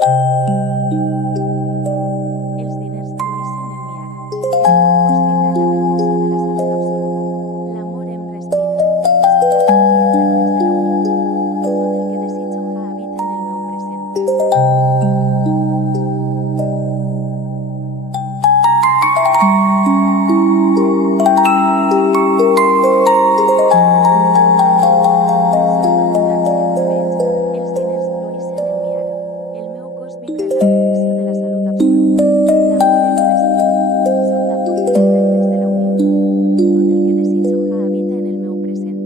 Els diners fluïssin en mi ara. El meu cos vibra en la perfecció de la salut absoluta. L'amor em respira. Soc la font i el reflex de la unió. Tot el que desitjo habita en el meu present. Els diners fluïssin en mi ara. El meu cos vibra en la perfecció de la salut absoluta. L'amor em respira. Soc la font i el reflex de la unió. Tot el que desitjo habita en el meu present.